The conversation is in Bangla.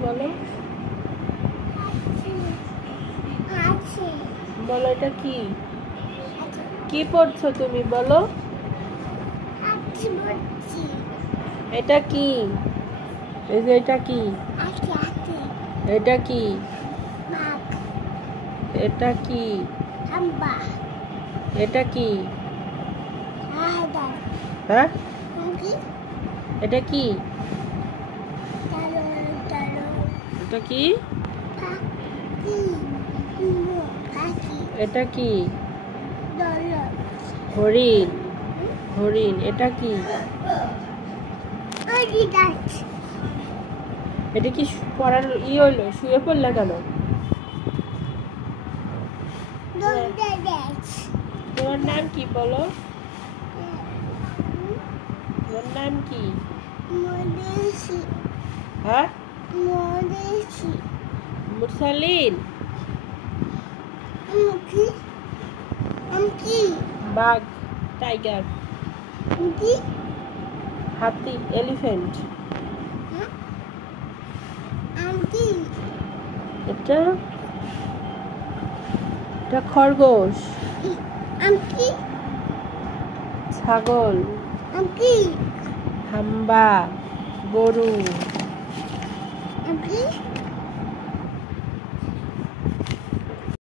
বলো বলো এটা কি কি পড়ছো তুমি বলো এটা কি এই যে এটা কি এটা কি এটা কি এটা কি হ্যাঁ এটা কি এটা কি এটা কি হরিণ হরিণ এটা কি এটা কি পড়ার হইলো শুয়ে পড়লে কেন তোমার নাম কি বলো তোমার নাম কি হ্যাঁ মুরসালিন বাঘ টাইগার হাতি এলিফ্যান্ট এটা এটা খরগোশ ছাগল হাম্বা গরু